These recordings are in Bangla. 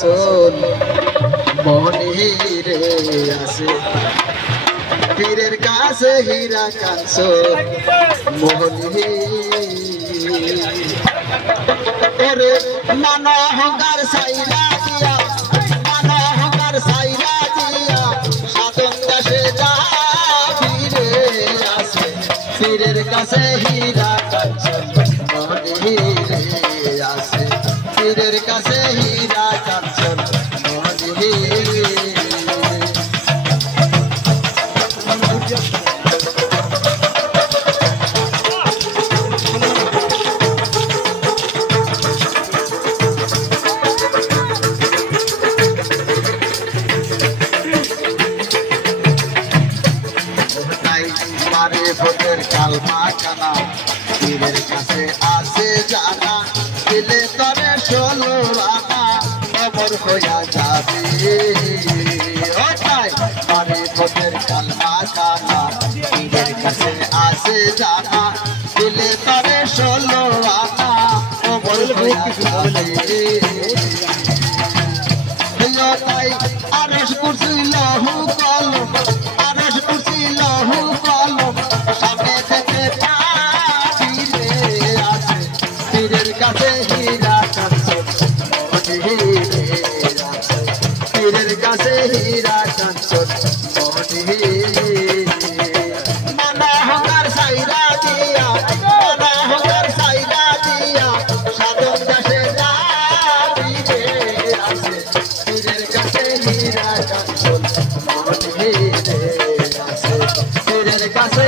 চল মনিরে আসে। পীরের কাছে হীরা কাঞ্চন মোহনী ওরে মান অহংকার সাইরা দিয়া আসে। কাছে হীরা কাঞ্চন মোহনী আসে। পীরের কাছে হীরা জানা দিলে তরে ষোলো রানা খবর হইয়া যাবে। ও তাই মারে ভোটের কালমা কানা পীরের কাছে লহু হীরা কাঞ্চন মনে মানা সাইরা দিয়া কাছে পীরের কাছে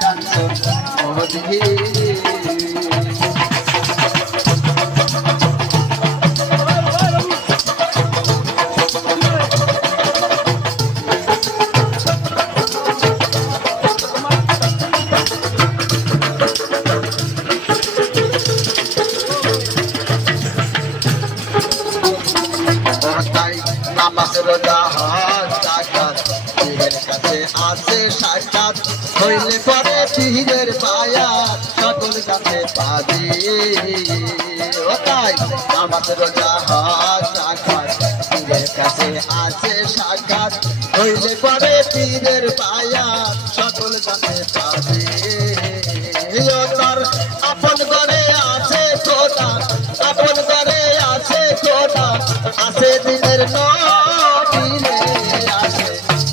কাঞ্চন পীরের কাছে আছে সাক্ষাৎ। হইলে পরে পীরের পায়াত সকল কাছে পাবি। ও তাই নামাজ পীরের কাছে আছে সাক্ষাৎ। হইলে পরে পীরের পায়াত সকল কাছে পাবি। আপন ঘরে আছে খোদা। আপন ঘরে আছে খোদা। আছে দিনের নবীরে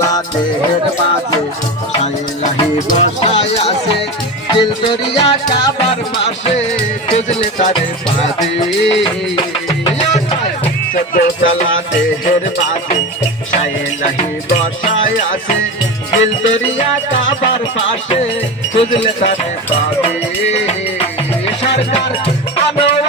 তালা দেহের মাঝে সাইলাহি বসায় আছে। দিল দরিয়া কাবার পাশে খুঁজলে তারে পাবে তালা দেহের মাঝে সাইলাহি বসায় আছে। দিল দরিয়া কাবার পাশে খুঁজলে তারে পাবে সরকার আনোয়ার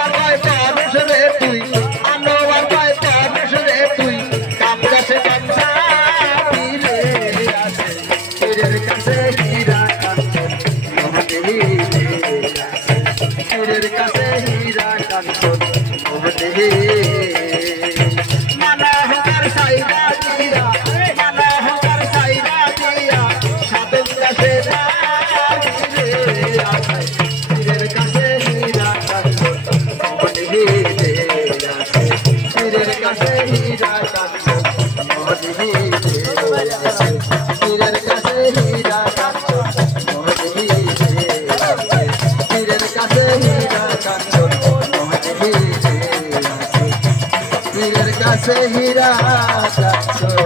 পীরের কাছে হীরা আসে পীরের কাছে হীরা কাঞ্চন মোহনে মানা হকার দিয়া মানা হকার সাইরা দিয়া, সাধন কাছে কাছে হীরা আসে পীরের কাছে হীরা কাঞ্চন মোহনে মোহনে হিরে আসে